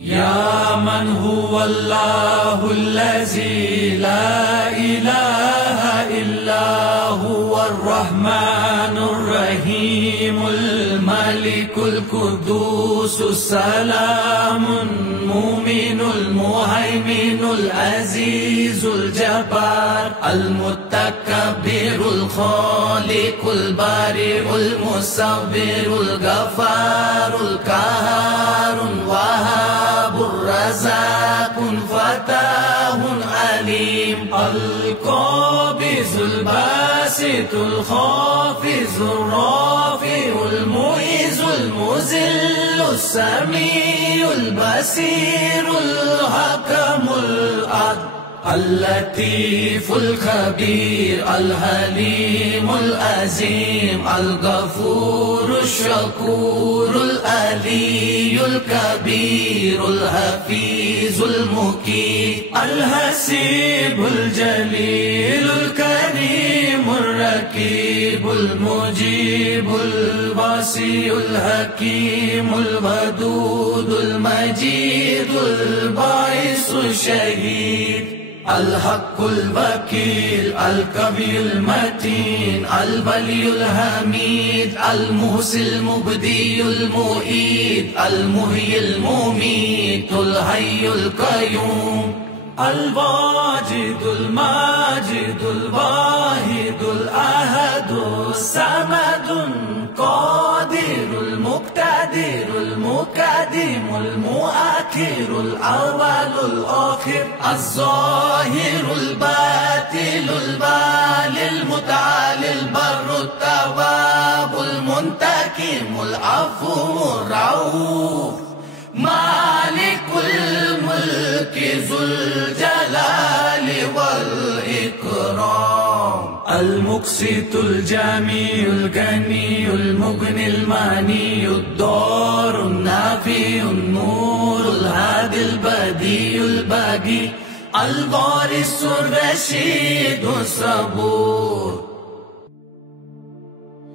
يا من هو الله الذي لا إله إلا هو الرحمن الرحيم الملك القدوس السلام المؤمن المهيمن العزيز الجبار المتكبر الخالق البارئ المصور الغفار القهار الوهاب الرزاق فتاه عليم القابض الباسط الخافض الرافع المعز المذل السميع البصير الحكم العدل اللطيف الخبير الحليم العظيم الغفور الشكور العلي الكبير الحفيظ المقيت الحسيب الجليل الكريم الرقيب المجيب البصير الحكيم الودود المجيد الباعث الشهيد الحق الوكيل القوي المتين الولي الحميد المحصي المبدي المعيد المحيي المميت الحي القيوم الواجد الماجد الواحد الأحد الصمد القادر المقتدر المقدم المؤخر الأول الآخر الظاهر الباطن البالي المتعالي البر التواب المنتقم العفو الرؤوف مالك الملك ذو الجلال والإكرام المقسط الجميع الغني المغني الماني الضار النافع النور الهادي البديع الباقي الوارث الرشيد الصبور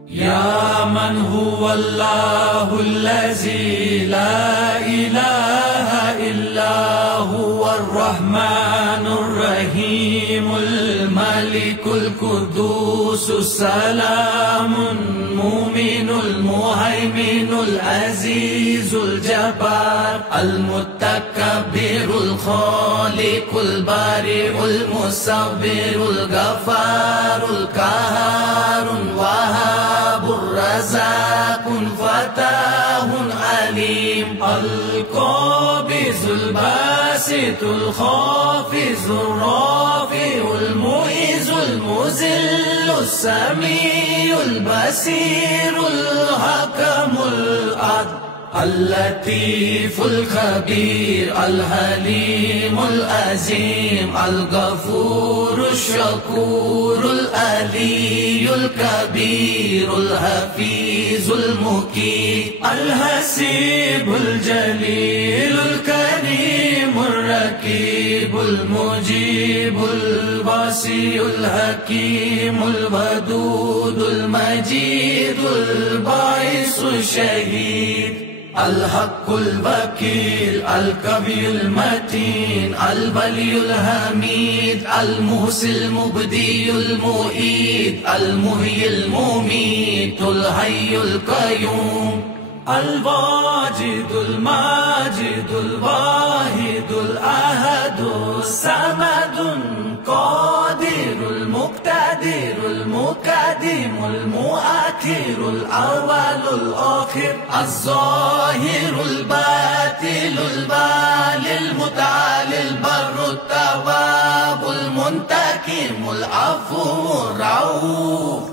يا من هو الله الذي لا إله إلا هو الرحمن الرحيم الملك القدوس السلام المؤمن المهيمن العزيز الجبار المتكبر الخالق البارئ المصور الغفار القهار الوهاب الرزاق فتاه عليم القابض الباسط الخافض الرافع المعز المذل السميع البصير الحكم العدل اللطيف الخبير الحليم العظيم الغفور الشكور العلي الكبير الحفيظ المقيت الحسيب الجليل الكريم الرقيب المجيب البصير الحكيم الودود المجيد الباعث الشهيد الحق الوكيل القوي المتين الولي الحميد المحصي المبدي المعيد المحيي المميت الحي القيوم الواجد الماجد الواحد الأحد الصمد القادر المقتدر المقدم المؤخر الأول الآخر الظاهر الباطن البالي المتعالي البر التواب المنتقم العفو الرؤوف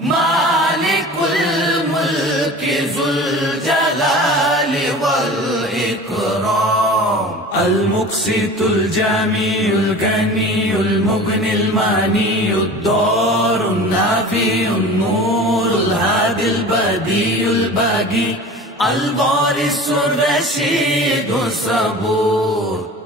مالك الملك ذو الجلال والإكرام المقسط الجميع الغني المغني الماني الضار النافع النور الهادي البديع الباقي الوارث الرشيد الصبور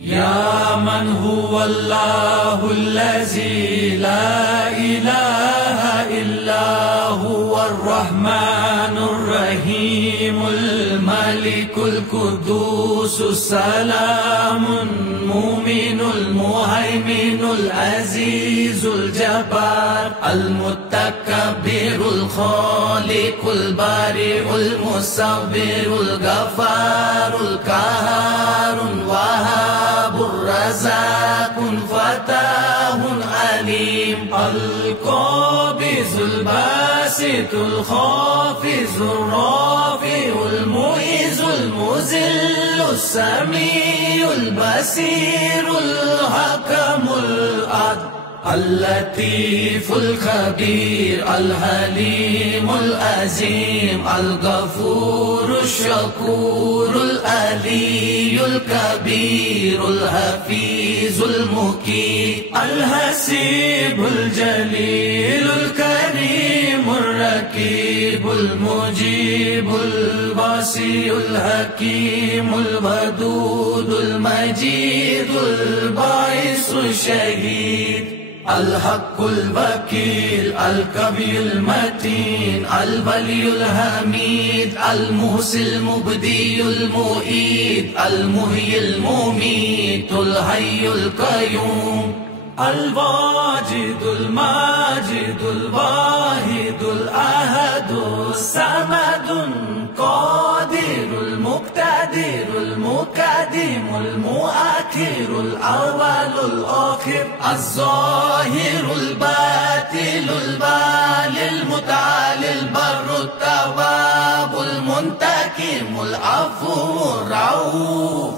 يا من هو الله الذي لا إله إلا هو الرحمن الرحيم الملك الملك القدوس السلام المؤمن المهيمن العزيز الجبار المتكبر الخالق البارئ المصور الغفار القهار الوهاب الرزاق فتاه عليم القابض الباسط الخافض الرافع المعز المذل السميع البصير الحكم العدل اللطيف الخبير الحليم العظيم الغفور الشكور العلي الكبير الحفيظ المقيت الحسيب الجليل الكريم الرقيب المجيب البصير الحكيم الودود المجيد الباعث الشهيد الحق الوكيل القوي المتين الولي الحميد المحصي المبدي المعيد المحيي المميت الحي القيوم الواجد الماجد الواحد الأحد الصمد القادر المقتدر المقدم المؤخر الأول الآخر الظاهر الباطن البالي المتعالي البر التواب المنتقم العفو الرؤوف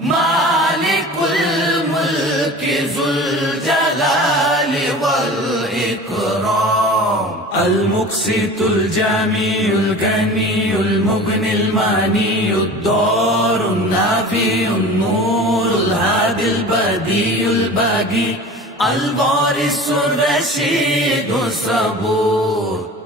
مالك الملك ذو الجلال والإكرام المقسط الجميع الغني المغني الماني الضار النافع النور الهادي البديع الباقي الوارث الرشيد الصبور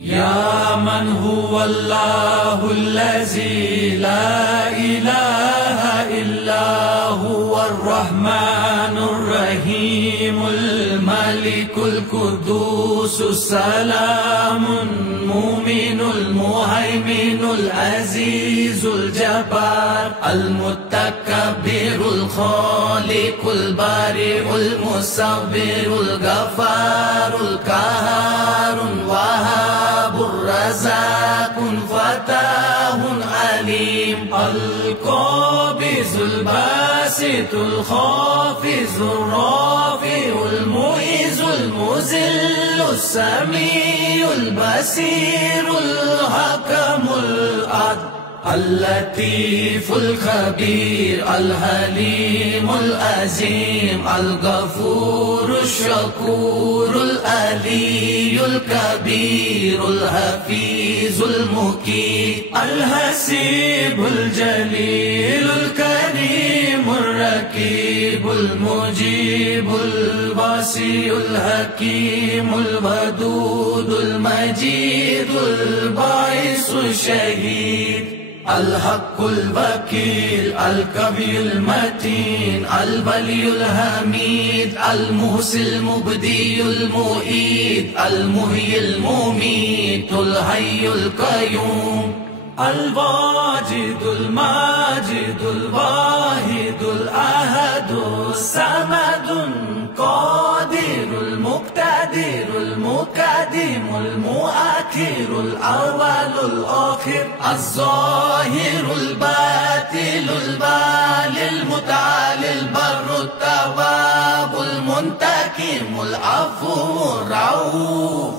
يا من هو الله الذي لا إله إلا هو الرحمن الرحيم الملك القدوس السلام المؤمن المهيمن العزيز الجبار المتكبر الخالق البارئ المصور الغفار القهار الوهاب الرزاق فتاه عليم القابض الباسط الخافض الرافع المعز المذل السميع البصير الحكم العدل اللطيف الخبير الحليم العظيم الغفور الشكور العلي الكبير الحفيظ المقيت الحسيب الجليل الكريم الرقيب المجيب البصير الحكيم الودود المجيد الباعث الشهيد الحق الوكيل القوي المتين الولي الحميد المحصي المبدي المعيد المحيي المميت الحي القيوم الواجد الماجد الواحد الأحد الصمد القادر المقتدر المقدم المؤخر الأول الآخر الظاهر الباطن البالي المتعالي البر التواب المنتقم العفو الرؤوف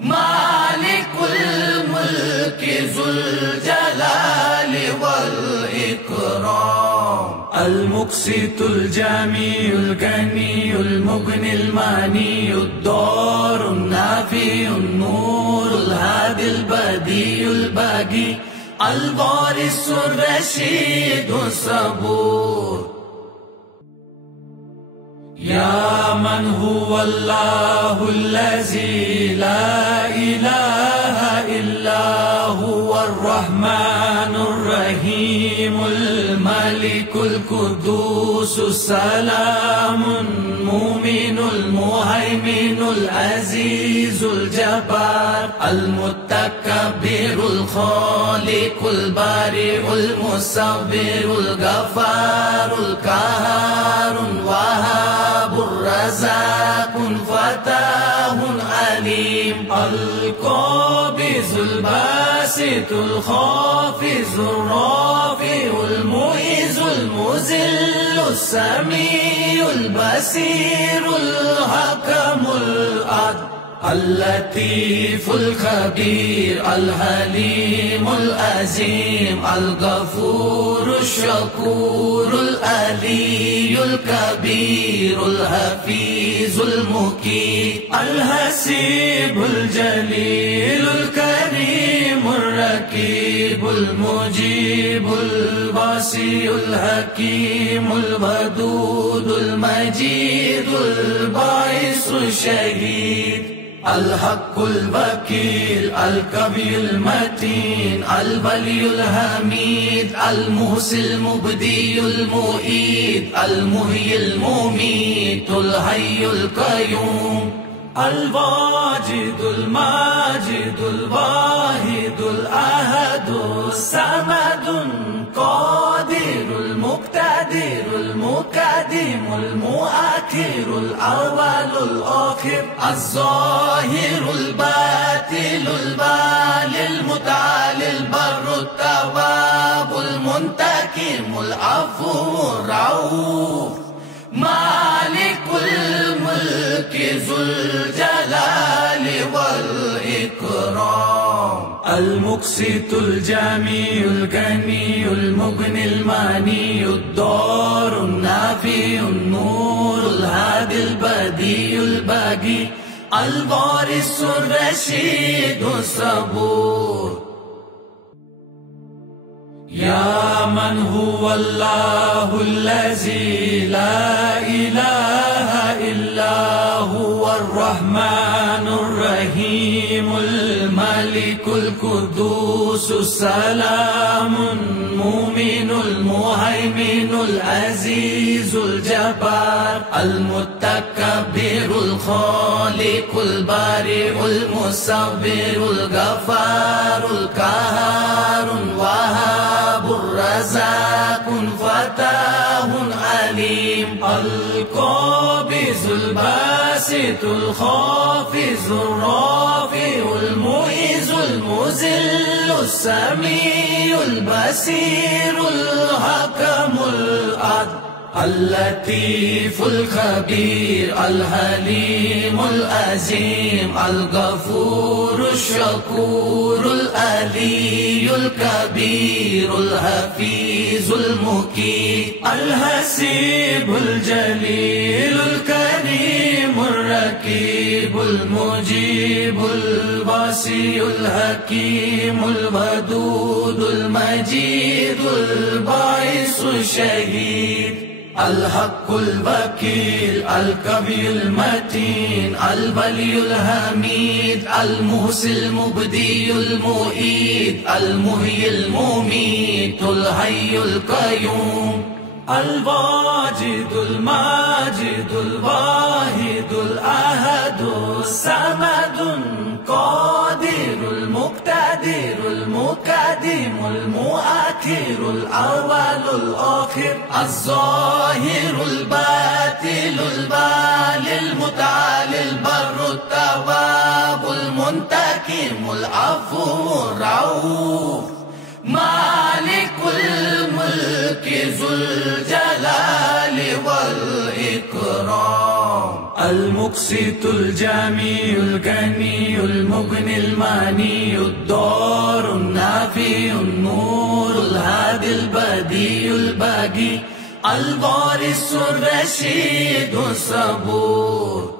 مالك الملك ذو الجلال والإكرام المقسط الجميع الغني المغني الماني الضار النافع النور الهادي البديع الباقي الوارث الرشيد الصبور يا من هو الله الذي لا إله إلا هو الرحمن الرحيم الملك الملك القدوس السلام المؤمن المهيمن العزيز الجبار المتكبر الخالق البارئ المصور الغفار القهار الوهاب الرزاق فتاه عليم القابض الباسط الخافض الرافع المعز المذل السميع البصير الحكم العدل اللطيف الخبير الحليم العظيم الغفور الشكور العلي الكبير الحفيظ المقيت الحسيب الجليل الكريم الرقيب المجيب البصير الحكيم الودود المجيد الباعث الشهيد الحق الوكيل القوي المتين الولي الحميد المحصي المبدي المعيد المحيي المميت الحي القيوم الواجد الماجد الواحد الأحد الصمد القادر المقتدر المقدم المؤخر الأول الآخر الظاهر الباطن البالي المتعالي البر التواب المنتقم العفو الرؤوف مالك الملك ذو الجلال والإكرام المقسط الجميع الغني المغني الماني الضار النافع النور الهادي البديع الباقي الوارث الرشيد الصبور يا من هو الله الذي لا إله إلا هو الرحمن الرحيم الملك القدوس السلام المؤمن المهيمن العزيز الجبار المتكبر الخالق البارئ المصور الغفار القهار الوهاب الرزاق فتاه عليم القابض الباسط الخافض الرافع المعز المذل السميع البصير الحكم العدل اللطيف الخبير الحليم العظيم الغفور الشكور العلي الكبير الحفيظ المقيت الحسيب الجليل الكريم الرقيب المجيب البصير الحكيم الودود المجيد الباعث الشهيد الحق الوكيل القوي المتين الولي الحميد المحصي المبدي المعيد المحيي المميت الحي القيوم الواجد الماجد الواحد الأحد الصمد القادر المقتدر المقدم المؤخر الأول الآخر الظاهر الباطن البالي المتعالي البر التواب المنتقم العفو الرؤوف مالك الملك ذو الجلال والإكرام المقسط الجميع الغني المغني الماني الضار النافع النور الهادي البديع الباقي الوارث الرشيد الصبور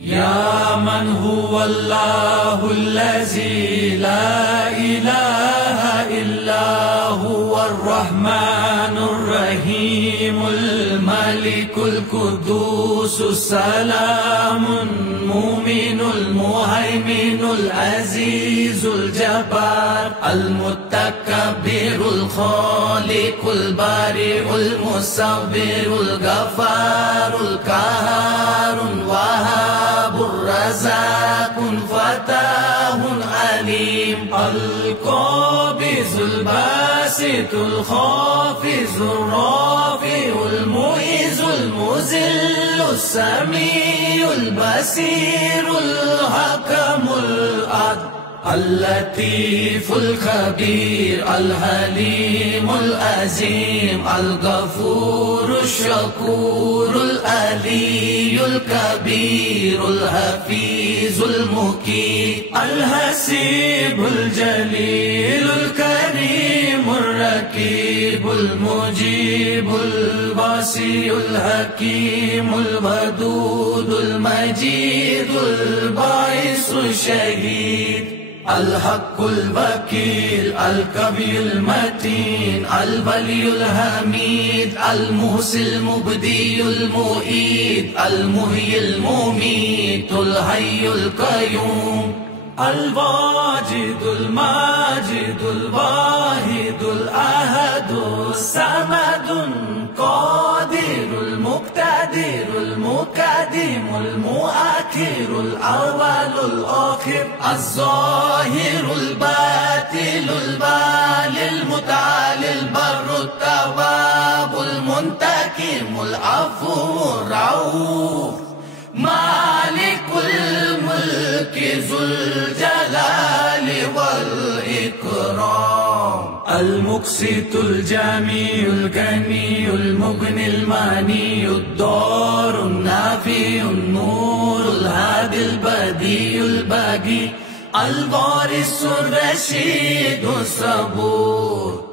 يا من هو الله الذي لا إله إلا هو الرحمن الرحيم الملك الملك القدوس السلام المؤمن المهيمن العزيز الجبار المتكبر الخالق البارئ المصور الغفار القهار الوهاب الرزاق فتاه عليم القابض الباسط الخافض الرافع المعز المذل السميع البصير الحكم العدل اللطيف الخبير الحليم العظيم الغفور الشكور العلي الكبير الحفيظ المقيت الحسيب الجليل الكريم الرقيب المجيب البصير الحكيم الودود المجيد الباعث الشهيد الحق الوكيل القوي المتين الولي الحميد المحصي المبدي المعيد المحيي المميت الحي القيوم الواجد الماجد الواحد الأحد الصمد القادر المقتدر المقدم المؤخر الأول الآخر الظاهر الباطن البالي المتعالي البر التواب المنتقم العفو الرؤوف مالك الملك ذو الجلال والإكرام المقسط الجميع الغني المغني الماني الضار النافع النور الهادي البديع الباقي الوارث الرشيد الصبور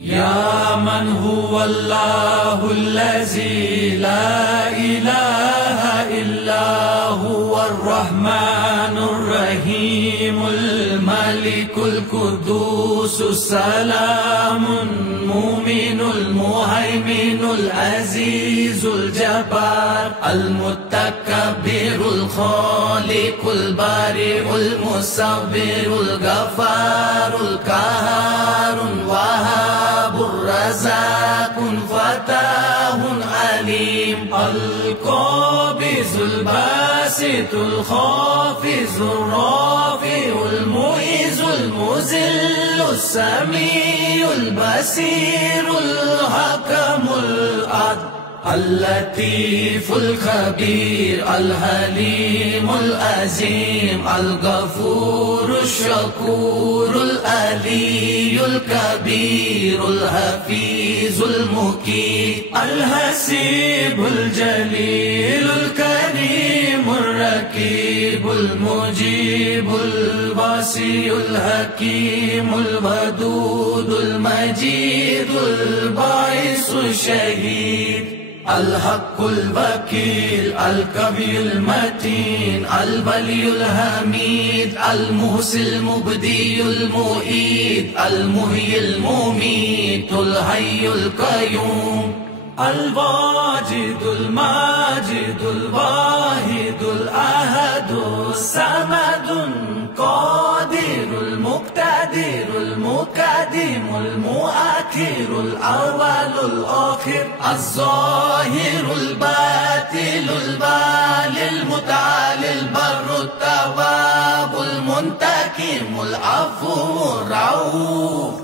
يا من هو الله الذي لا إله إلا هو الرحمن الرحيم الملك القدوس السلام المؤمن المهيمن العزيز الجبار المتكبر الخالق البارئ المصور الغفار القهار الوهاب الرزاق فتاه عليم القابض الباسط الخافض الرافع المعز المذل السميع البصير الحكم العدل اللطيف الخبير الحليم العظيم الغفور الشكور العلي الكبير الحفيظ المقيت الحسيب الجليل الكريم الرقيب المجيب البصير الحكيم الودود المجيد الباعث الشهيد الحق الوكيل القوي المتين الولي الحميد المحصي المبدي المعيد المحيي المميت الحي القيوم الواجد الماجد الواحد الأحد الصمد القادر المقتدر المقدم المؤخر الأول الآخر الظاهر الباطن البالي المتعالي البر التواب المنتقم العفو الرؤوف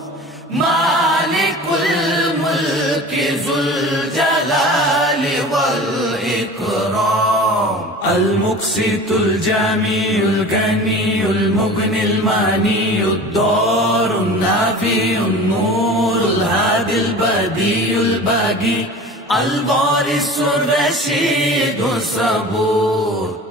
مالك الملك ذو الجلال والإكرام المقسط الجميع الغني المغني الماني الضار النافع النور الهادي البديع الباقي الوارث الرشيد الصبور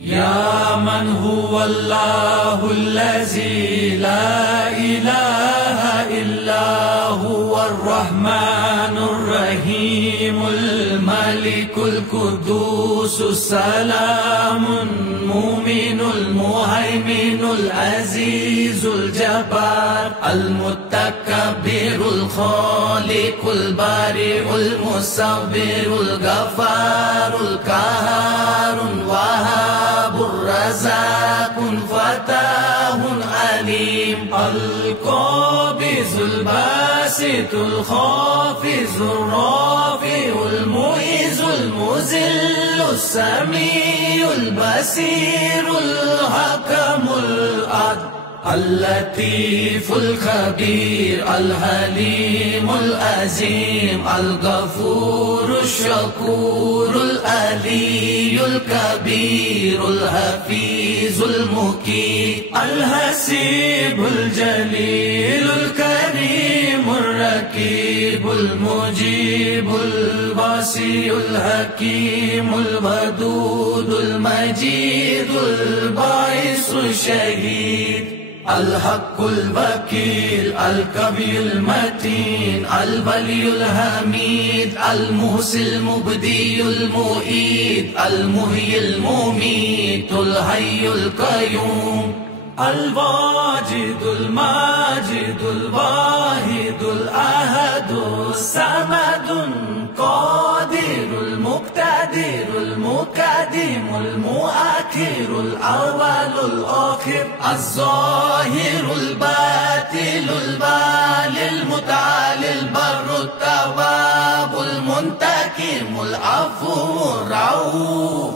يا من هو الله الذي لا إله إلا هو الرحمن الرحيم الملك الملك القدوس السلام المؤمن المهيمن العزيز الجبار المتكبر الخالق البارئ المصور الغفار القهار الوهاب الرزاق فتاه عليم القابض الباسط الخافض الرافع المعز المذل السميع البصير الحكم العدل اللطيف الخبير الحليم العظيم الغفور الشكور العلي الكبير الحفيظ المقيت الحسيب الجليل الكريم الرقيب المجيب البصير الحكيم الودود المجيد الباعث الشهيد الحق الوكيل القوي المتين الولي الحميد المحصي المبدي المعيد المحيي المميت الحي القيوم الواجد الماجد الواحد الأحد الصمد القادر المقتدر المقدم المؤخر الأول الآخر الظاهر الباطن البالي المتعالي البر التواب المنتقم العفو الرؤوف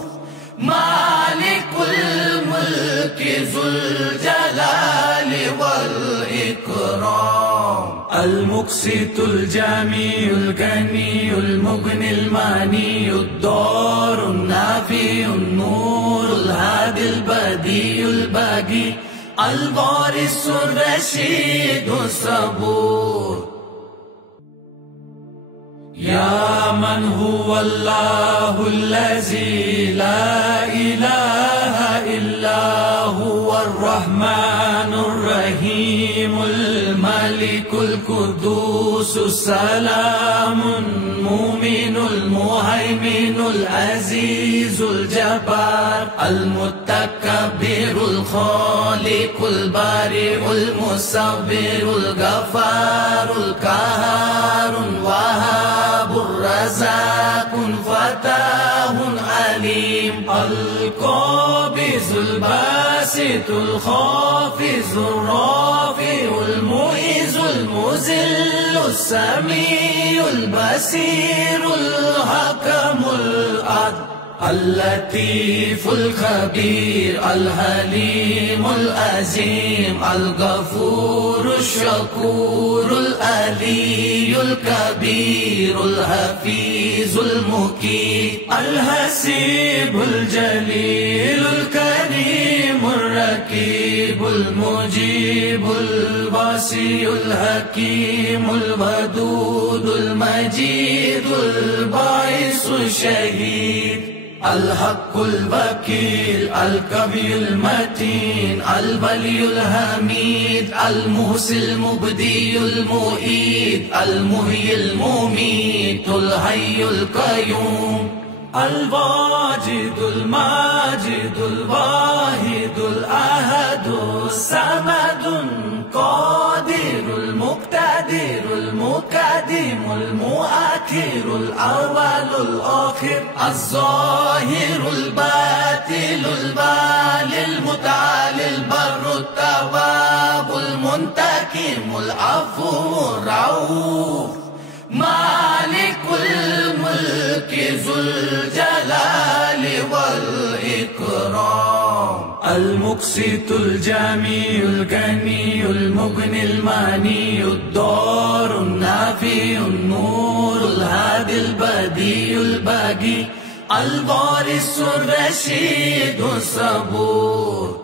مالك الملك ذو الجلال والإكرام المقسط الجميع الغني المغني الماني الضار النافع النور الهادي البديع الباقي الوارث الرشيد الصبور يا من هو الله الذي لا إله إلا هو الرحمن الرحيم الملك القدوس السلام المؤمن المهيمن العزيز الجبار المتكبر الخالق البارئ المصور الغفار القهار الوهاب الرزاق فتاه عليم القابض الباسط الخافض الرافع المعز المذل السميع البصير الحكم العدل اللطيف الخبير الحليم العظيم الغفور الشكور العلي الكبير الحفيظ المقيت الحسيب الجليل الكريم الرقيب المجيب البصير الحكيم الودود المجيد الباعث الشهيد الحق الوكيل القوي المتين الولي الحميد المحصي المبدي المعيد المحيي المميت الحي القيوم الواجد الماجد الواحد الأحد الصمد القادر المقتدر المقدم المؤخر الأول الآخر الظاهر الباطن البالي المتعالي البر التواب المنتقم العفو الرؤوف مالك الملك ذو الجلال والإكرام المقسط الجميع الغني المغني الماني الضار النافع النور الهادي البديع الباقي الوارث الرشيد الصبور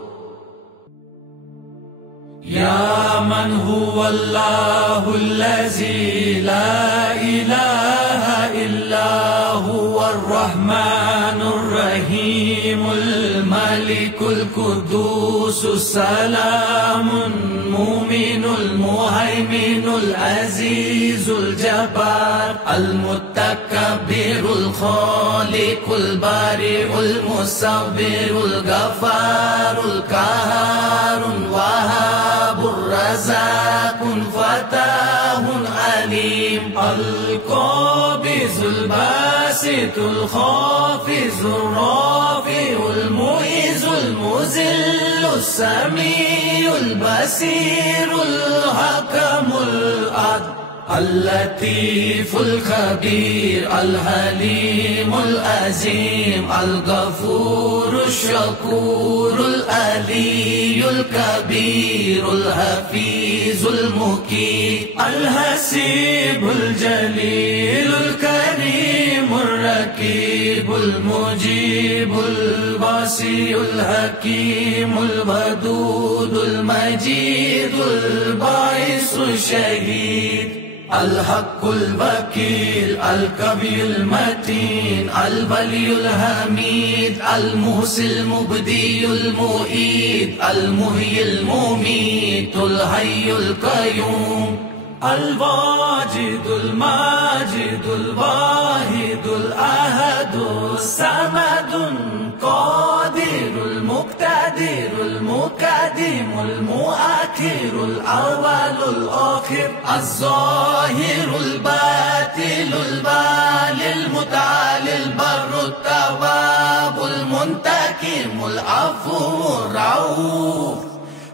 يا من هو الله الذي لا إله إلا إلا هو الرحمن الرحيم الملك القدوس السلام المؤمن المهيمن العزيز الجبار المتكبر الخالق البارئ المصور الغفار القهار الوهاب الرزاق فتاه عليم القابض الباسط الخافض الرافع المعز المذل السميع البصير الحكم العدل اللطيف الخبير الحليم العظيم الغفور الشكور العلي الكبير الحفيظ المقيم الحسيب الجليل الكريم الرقيب المجيب البصير الحكيم الودود المجيد الباعث الشهيد الحق الوكيل القوي المتين الولي الحميد المحصي المبدي المعيد المحيي المميت الحي القيوم الواجد الماجد الواحد الأحد الصمد القادر المقتدر المقدم المؤخر الأول الآخر الظاهر الباطن البالي المتعالي البر التواب المنتقم العفو الرؤوف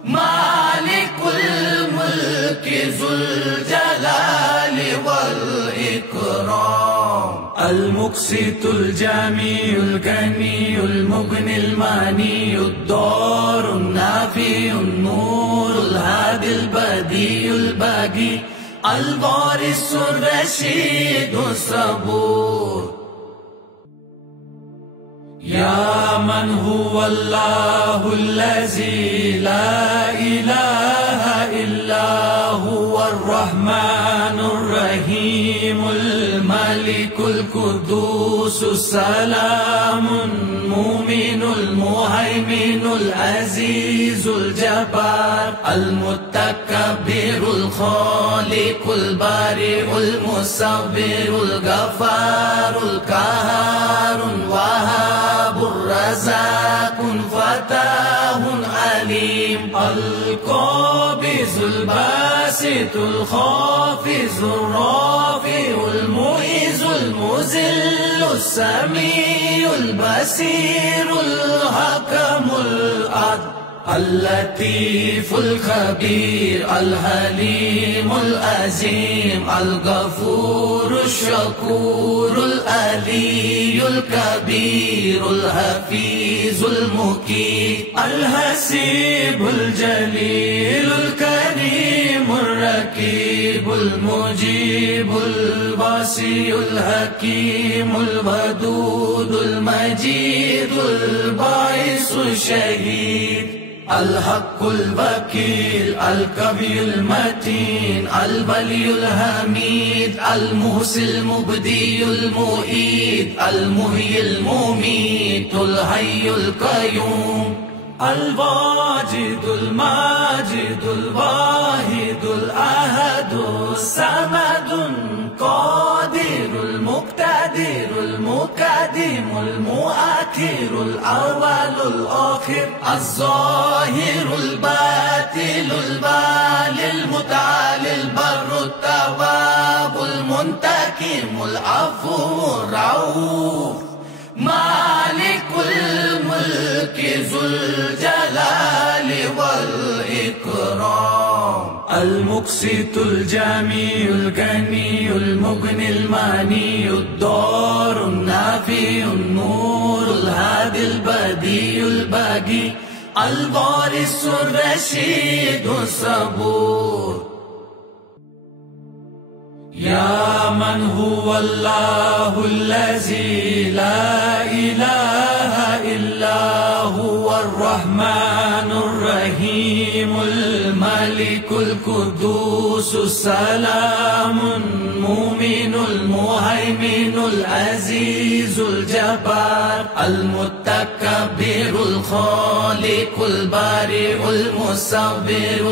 مالك الملك ذو الجلال والإكرام المقسط الجميع الغني المغني الماني الضار النافع النور الهادي البديع الباقي الوارث الرشيد الصبور يا من هو الله الذي لا إله إلا هو الرحمن الرحيم الملك القدوس السلام المؤمن المهيمن العزيز الجبار المتكبر الخالق البارئ المصور الغفار القهار الوهاب الرزاق فتاه عليم القابض الباسط الخافض الرافع المعز المذل السميع البصير الحكم العدل اللطيف الخبير الحليم العظيم الغفور الشكور العلي الكبير الحفيظ المقيم الحسيب الجليل الكريم الرقيب المجيب البصير الحكيم الودود المجيد الباعث الشهيد الحق الوكيل القوي المتين الولي الحميد المحصي المبدي المعيد المحيي المميت الحي القيوم الواجد الماجد الواحد الأحد الصمد القادر المقتدر المقدم المؤخر الأول الآخر الظاهر الباطن البالي المتعالي البر التواب المنتقم العفو الرؤوف مالك الملك ذو الجلال والإكرام المقسط الجميع الغني المغني الماني الضار النافع النور الهادي البديع الباقي الوارث الرشيد الصبور يا من هو الله الذي لا إله إلا هو الرحمن الرحيم الملك الملك القدوس السلام المؤمن المهيمن العزيز الجبار المتكبر الخالق البارئ المصور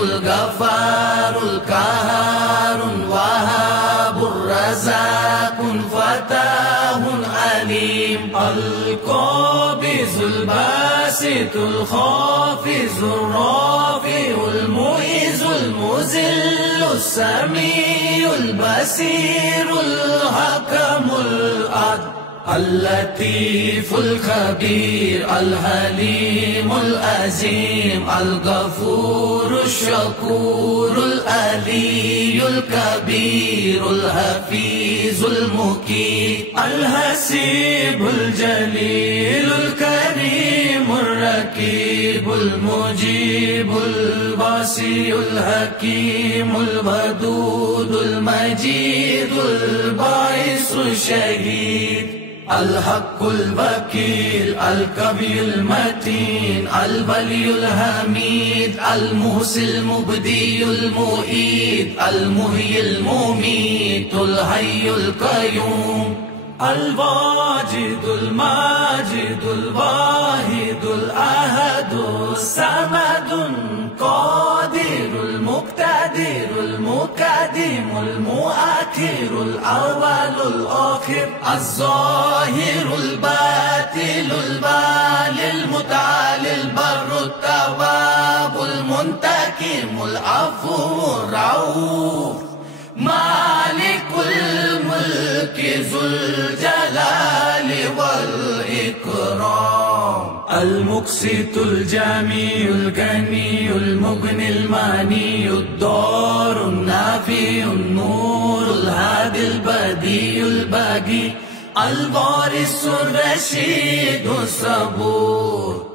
الغفار القهار الوهاب الرزاق فتاه عليم القابض الباسط الخافض الرافع المعز المذل السميع البصير الحكم العدل اللطيف الخبير الحليم العظيم الغفور الشكور العلي الكبير الحفيظ المقيت الحسيب الجليل الكريم الرقيب المجيب البصير الحكيم الودود المجيد الباعث الشهيد الحق الوكيل القوي المتين الولي الحميد المحصي المبدي المعيد المحيي المميت الحي القيوم الواجد الماجد الواحد الأحد الصمد القادر المقتدر المقدم المؤخر الأول الآخر الظاهر الباطن البالي المتعالي البر التواب المنتقم العفو الرؤوف مالك الملك ذو الجلال والإكرام المقسط الجميع الغني المغني الماني الضار النافع النور الهادي البديع الباقي الوارث الرشيد الصبور